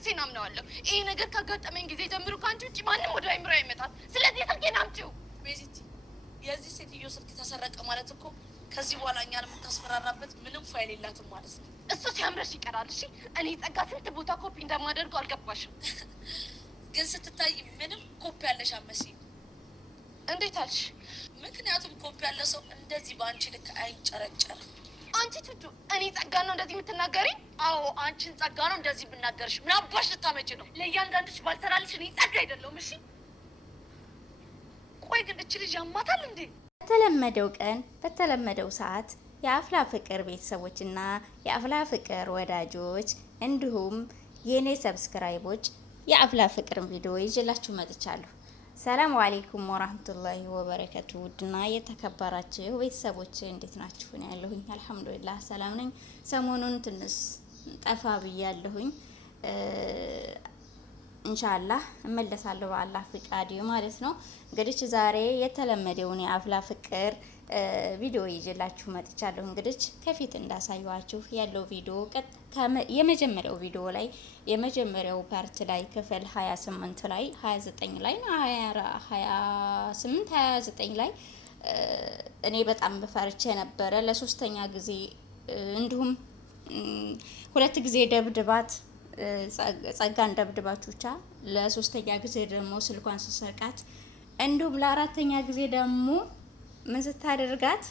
ነፍሴን አምነዋለሁ። ይሄ ነገር ካጋጠመኝ ጊዜ ጀምሮ ከአንቺ ውጭ ማንም ወደ አይምሮ አይመጣም። ስለዚህ ስልኬን አምጪው። ቤዚቲ፣ የዚህ ሴትዮ ስልክ ተሰረቀ ማለት እኮ ከዚህ በኋላ እኛን የምታስፈራራበት ምንም ፋይል የላትም ማለት ነው። እሱ ሲያምረሽ ይቀራል። እሺ እኔ ጸጋ ስንት ቦታ ኮፒ እንደማደርገው አልገባሽም። ግን ስትታይ ምንም ኮፒ ያለሽ አትመስይም። እንዴት አልሽ? ምክንያቱም ኮፒ ያለ ሰው እንደዚህ በአንቺ ልክ አይንጨረጨርም። አንቺ ቱቱ፣ እኔ ጸጋ ነው እንደዚህ የምትናገሪ? አዎ አንቺን ጸጋ ነው እንደዚህ ብናገርሽ ምን አባሽ ልታመጪ ነው? ለእያንዳንድሽ ባልሰራልሽ እኔ ጸጋ አይደለሁም። እሺ ቆይ ግን እች ልጅ ያማታል እንዴ? በተለመደው ቀን በተለመደው ሰዓት የአፍላ ፍቅር ቤተሰቦችና የአፍላ ፍቅር ወዳጆች እንዲሁም የኔ ሰብስክራይቦች የአፍላ ፍቅርን ቪዲዮ ይዤላችሁ መጥቻለሁ። ሰላም አለይኩም ወራህመቱላሂ ወበረከቱ። ውድና የተከበራችሁ ቤተሰቦች እንዴት ናችሁ? ነው ያለሁኝ። አልሐምዱሊላህ ሰላም ነኝ። ሰሞኑን ትንሽ ጠፋ ብያለሁኝ። ኢንሻአላህ እመለሳለሁ በአላህ ፍቃድ ማለት ነው። እንግዲህ ዛሬ የተለመደውን የአፍላ ፍቅር ቪዲዮ ይዤላችሁ መጥቻለሁ። እንግዲህ ከፊት እንዳሳየዋችሁ ያለው ቪዲዮ የመጀመሪያው ቪዲዮ ላይ የመጀመሪያው ፓርት ላይ ክፍል 28 ላይ 29 ላይ 28 29 ላይ እኔ በጣም በፈርቼ ነበረ። ለሶስተኛ ጊዜ እንዲሁም ሁለት ጊዜ ደብድባት ጸጋን ደብድባችሁ ብቻ ለሶስተኛ ጊዜ ደግሞ ስልኳን ስሰርቃት እንዲሁም ለአራተኛ ጊዜ ደግሞ ምን ስታደርጋት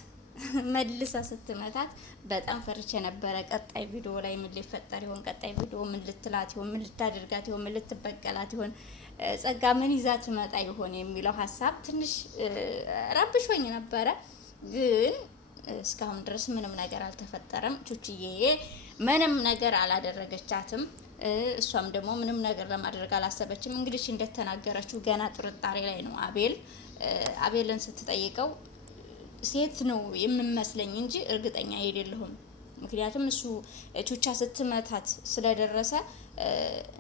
መልሳ ስትመታት በጣም ፈርቼ ነበረ። ቀጣይ ቪዲዮ ላይ ምን ሊፈጠር ይሆን? ቀጣይ ቪዲዮ ምን ልትላት ይሆን? ምን ልታደርጋት ይሆን? ምን ልትበቀላት ይሆን? ጸጋ ምን ይዛ ትመጣ ይሆን የሚለው ሀሳብ ትንሽ ረብሾኝ ነበረ። ግን እስካሁን ድረስ ምንም ነገር አልተፈጠረም። ቹችዬ ምንም ነገር አላደረገቻትም። እሷም ደግሞ ምንም ነገር ለማድረግ አላሰበችም። እንግዲህ እንደተናገረችው ገና ጥርጣሬ ላይ ነው። አቤልን ስትጠይቀው ሴት ነው የምመስለኝ እንጂ እርግጠኛ አይደለሁም። ምክንያቱም እሱ ቹቻ ስትመታት ስለደረሰ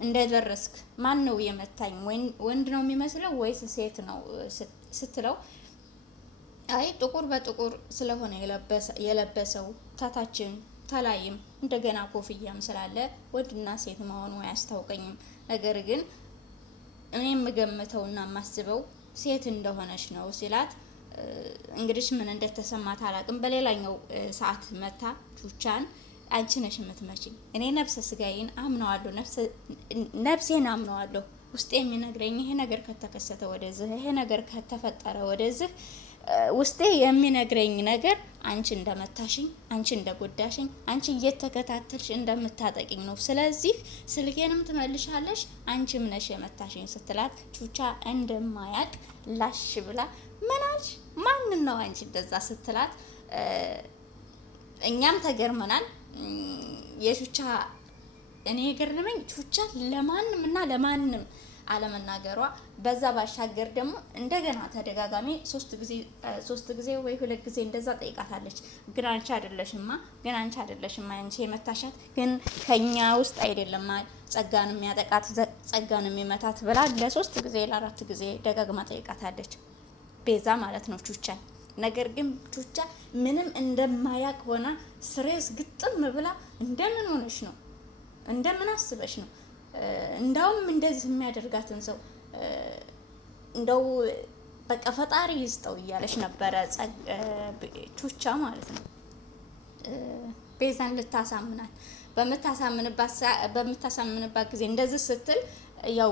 እንደደረስክ ማን ነው የመታኝ? ወንድ ነው የሚመስለው ወይስ ሴት ነው ስትለው አይ ጥቁር በጥቁር ስለሆነ የለበሰው ታታችን ተላይም እንደገና ኮፍያም ስላለ ወንድና ሴት መሆኑ አያስታውቀኝም። ነገር ግን እኔ የምገምተውና የማስበው ሴት እንደሆነች ነው ሲላት እንግዲህ ምን እንደተሰማት አላቅም። በሌላኛው ሰዓት መታ ቹቻን አንቺ ነሽ የምትመችኝ፣ እኔ ነፍሰ ስጋዬን አምነዋለሁ፣ ነፍሴን አምነዋለሁ። ውስጤ የሚነግረኝ ይሄ ነገር ከተከሰተ ወደዚህ፣ ይሄ ነገር ከተፈጠረ ወደዚህ ውስጤ የሚነግረኝ ነገር አንቺ እንደመታሽኝ፣ አንቺ እንደጎዳሽኝ፣ አንቺ እየተከታተልሽ እንደምታጠቂኝ ነው። ስለዚህ ስልኬንም ትመልሻለሽ፣ አንቺም ነሽ የመታሽኝ ስትላት ቹቻ እንደማያቅ ላሽ ብላ ምን አልሽ? ማንን ነው አንቺ እንደዛ ስትላት እኛም ተገርመናል። የቹቻ እኔ የገረመኝ ቹቻ ለማንም እና ለማንም አለመናገሯ፣ በዛ ባሻገር ደግሞ እንደገና ተደጋጋሚ ሶስት ጊዜ ወይ ሁለት ጊዜ እንደዛ ጠይቃታለች። ግን አንቺ አይደለሽማ አንቺ የመታሻት ግን ከኛ ውስጥ አይደለም ጸጋን የሚያጠቃት ጸጋን የሚመታት ብላ ለሶስት ጊዜ ለአራት ጊዜ ደጋግማ ጠይቃታለች። ቤዛ ማለት ነው ቹቻን። ነገር ግን ቹቻ ምንም እንደማያቅ ሆና ስሬስ ግጥም ብላ እንደምን ሆነሽ ነው? እንደምን አስበሽ ነው? እንዳውም እንደዚህ የሚያደርጋትን ሰው እንደው በቃ ፈጣሪ ይስጠው እያለች ነበረ ቹቻ ማለት ነው። ቤዛን ልታሳምናት በምታሳምንባት ጊዜ እንደዚህ ስትል ያው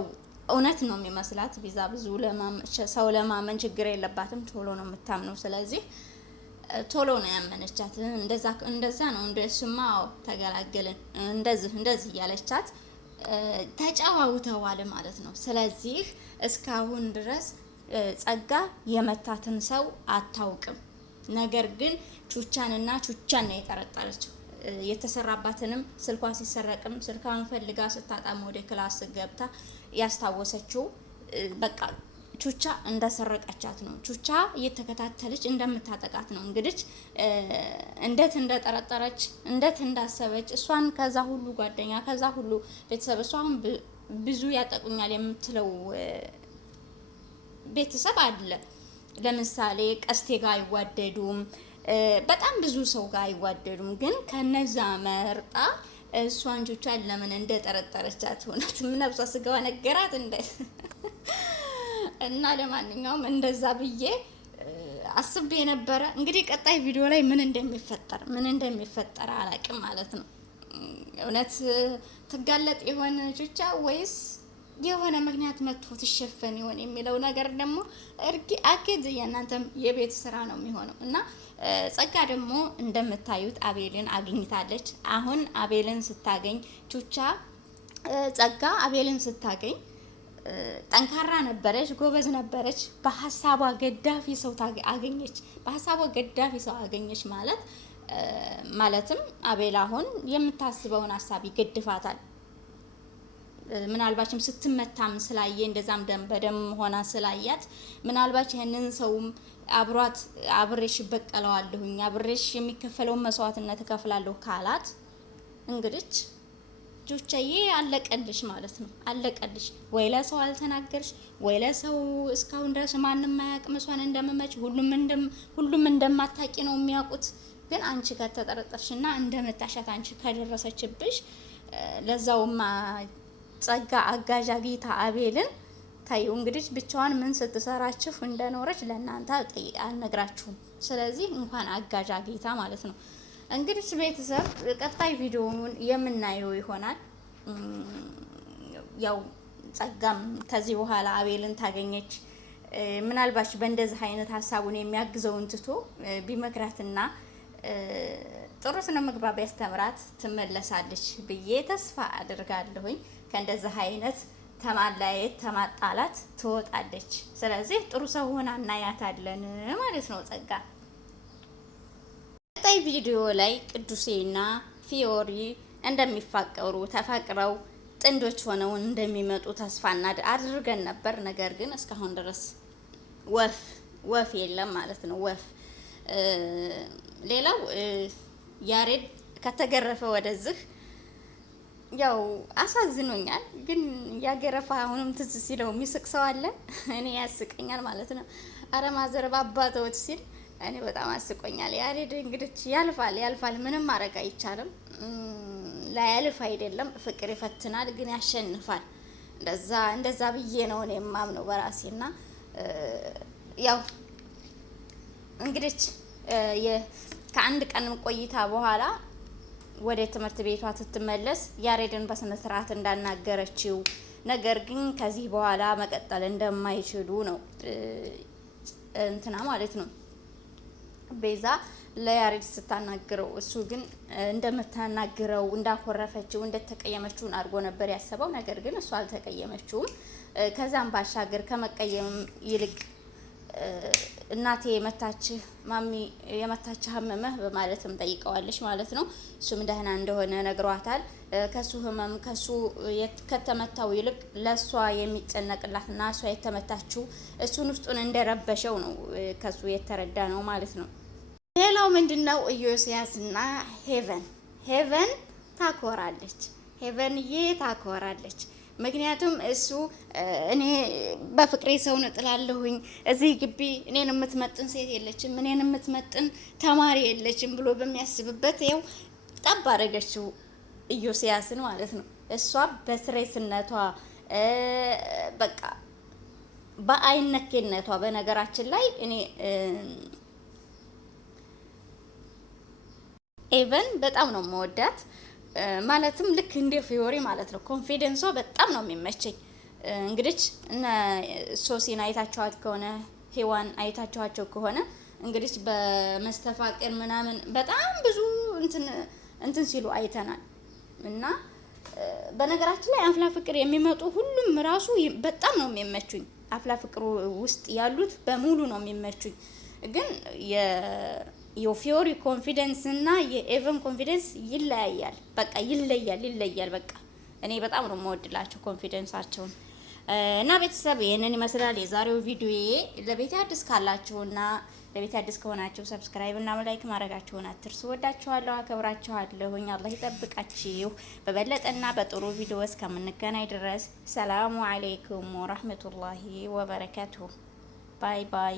እውነት ነው የሚመስላት። ቤዛ ብዙ ሰው ለማመን ችግር የለባትም፣ ቶሎ ነው የምታምነው። ስለዚህ ቶሎ ነው ያመነቻት። እንደዛ ነው እንደሱማ ተገላገልን እንደዚህ እያለቻት ተጫዋውተዋል ማለት ነው። ስለዚህ እስካሁን ድረስ ጸጋ የመታትን ሰው አታውቅም። ነገር ግን ቹቻን ነው የጠረጠረችው። የተሰራባትንም ስልኳ ሲሰረቅም ስልኳን ፈልጋ ስታጣም ወደ ክላስ ገብታ ያስታወሰችው በቃ ቹቻ እንደሰረቀቻት ነው። ቹቻ እየተከታተለች እንደምታጠቃት ነው። እንግዲህ እንዴት እንደጠረጠረች እንዴት እንዳሰበች እሷን ከዛ ሁሉ ጓደኛ ከዛ ሁሉ ቤተሰብ እሷን ብዙ ያጠቁኛል የምትለው ቤተሰብ አለ። ለምሳሌ ቀስቴ ጋር አይዋደዱም፣ በጣም ብዙ ሰው ጋር አይዋደዱም። ግን ከነዛ መርጣ እሷን ቹቻን ለምን እንደጠረጠረቻት እውነትም ነፍሷ ስጋዋ ነገራት እንደ እና ለማንኛውም እንደዛ ብዬ አስቤ ነበረ። እንግዲህ ቀጣይ ቪዲዮ ላይ ምን እንደሚፈጠር አላውቅም ማለት ነው። እውነት ትጋለጥ የሆነ ቹቻ ወይስ የሆነ ምክንያት መጥቶ ትሸፈን ይሆን የሚለው ነገር ደግሞ አኪድ የእናንተም የቤት ስራ ነው የሚሆነው እና ጸጋ ደግሞ እንደምታዩት አቤልን አግኝታለች። አሁን አቤልን ስታገኝ ቹቻ ጸጋ አቤልን ስታገኝ ጠንካራ ነበረች፣ ጎበዝ ነበረች። በሀሳቧ ገዳፊ ሰው አገኘች። በሀሳቧ ገዳፊ ሰው አገኘች ማለትም አቤል አሁን የምታስበውን ሀሳብ ይገድፋታል። ምናልባችም ስትመታም ስላየ እንደዛም ደም በደም ሆና ስላያት ምናልባች ይሄንን ሰውም አብሬሽ በቀለዋለሁኝ አብሬሽ የሚከፈለውን መስዋዕትነት እከፍላለሁ ካላት እንግዲህ ቹቻዬ አለቀልሽ ማለት ነው። አለቀልሽ። ወይ ለሰው አልተናገርሽ ወይ ለሰው እስካሁን ድረስ ማንም ማያውቅ መስዋዕት እንደምመች ሁሉም እንደማታቂ ነው የሚያውቁት። ግን አንቺ ከተጠረጠርሽና እንደመታሻት አንቺ ከደረሰችብሽ ለዛውማ ጸጋ አጋዥ አግኝታ አቤልን ታዩ እንግዲህ ብቻዋን ምን ስትሰራችሁ እንደኖረች ለእናንተ አልነግራችሁም። ስለዚህ እንኳን አጋዥ አግኝታ ማለት ነው። እንግዲህ ቤተሰብ ቀጣይ ቪዲዮውን የምናየው ይሆናል። ያው ጸጋም ከዚህ በኋላ አቤልን ታገኘች ምናልባት በእንደዚህ አይነት ሀሳቡን የሚያግዘውን ትቶ ቢመክራትና ጥሩ ስነ ምግባር ቢያስተምራት ትመለሳለች ብዬ ተስፋ አድርጋለሁኝ። ከእንደዚህ አይነት ተማላየት ተማጣላት ትወጣለች። ስለዚህ ጥሩ ሰው ሆና እናያታለን ማለት ነው። ጸጋ ቀጣይ ቪዲዮ ላይ ቅዱሴና ፊዮሪ እንደሚፋቀሩ ተፋቅረው ጥንዶች ሆነው እንደሚመጡ ተስፋ አድርገን ነበር። ነገር ግን እስካሁን ድረስ ወፍ የለም ማለት ነው። ወፍ ሌላው ያሬድ ከተገረፈ ወደዚህ ያው አሳዝኖኛል። ግን ያገረፋ አሁንም ትዝ ሲለው የሚስቅ ሰው አለ። እኔ ያስቀኛል ማለት ነው። አረ ማዘር ባባተውት ሲል እኔ በጣም አስቆኛል። ያሬድ እንግዲህ ያልፋል፣ ምንም ማድረግ አይቻልም። ላያልፍ አይደለም ፍቅር ይፈትናል፣ ግን ያሸንፋል። እንደዛ ብዬ ነው እኔ የማምነው በራሴና ያው እንግዲህ ከአንድ ቀን ቆይታ በኋላ ወደ ትምህርት ቤቷ ስትመለስ ያሬድን በስነ ስርዓት እንዳናገረችው፣ ነገር ግን ከዚህ በኋላ መቀጠል እንደማይችሉ ነው እንትና ማለት ነው ቤዛ ለያሬድ ስታናግረው፣ እሱ ግን እንደምታናግረው እንዳኮረፈችው እንደተቀየመችውን አድርጎ ነበር ያሰበው። ነገር ግን እሱ አልተቀየመችውም። ከዛም ባሻገር ከመቀየም ይልቅ እናቴ የመታችህ ማሚ የመታችህ ህመምህ በማለትም ጠይቀዋለች ማለት ነው። እሱም ደህና እንደሆነ ነግሯታል። ከሱ ህመም ከተመታው ይልቅ ለሷ የሚጨነቅላትና እሷ የተመታችው እሱን ውስጡን እንደረበሸው ነው ከሱ የተረዳ ነው ማለት ነው። ሌላው ምንድነው ኢዮስያስና ሄቨን ታኮራለች። ሄቨንዬ ታኮራለች። ምክንያቱም እሱ እኔ በፍቅሬ ሰውን እጥላለሁኝ እዚህ ግቢ እኔን የምትመጥን ሴት የለችም፣ እኔን የምትመጥን ተማሪ የለችም ብሎ በሚያስብበት ያው ጠብ አደረገችው ኢዮስያስን ማለት ነው። እሷ በስሬስነቷ በቃ በአይነኬነቷ በነገራችን ላይ እኔ ኤቨን በጣም ነው የምወዳት። ማለትም ልክ እንደ ፊዮሪ ማለት ነው። ኮንፊደንሷ በጣም ነው የሚመቸኝ። እንግዲህ እነ ሶሲን አይታችኋት ከሆነ ሄዋን አይታችኋቸው ከሆነ እንግዲህ በመስተፋቅር ምናምን በጣም ብዙ እንትን ሲሉ አይተናል። እና በነገራችን ላይ አፍላ ፍቅር የሚመጡ ሁሉም ራሱ በጣም ነው የሚመቹኝ። አፍላ ፍቅሩ ውስጥ ያሉት በሙሉ ነው የሚመቹኝ። ግን የፊዮሪ ኮንፊደንስ እና የኤቨን ኮንፊደንስ ይለያያል። በቃ ይለያል። በቃ እኔ በጣም ነው የምወድላቸው ኮንፊደንሳቸውን። እና ቤተሰብ ይሄንን ይመስላል የዛሬው ቪዲዮዬ። ለቤት አዲስ ካላችሁና ለቤት አዲስ ከሆናችሁ ሰብስክራይብ እና ላይክ ማድረጋችሁን አትርሱ። ወዳችኋለሁ፣ አከብራችኋለሁኝ። አላህ ይጠብቃችሁ። በበለጠና በጥሩ ቪዲዮ እስከምንገናኝ ድረስ ሰላሙ አለይኩም ወራህመቱላሂ ወበረካቱሁ። ባይ ባይ።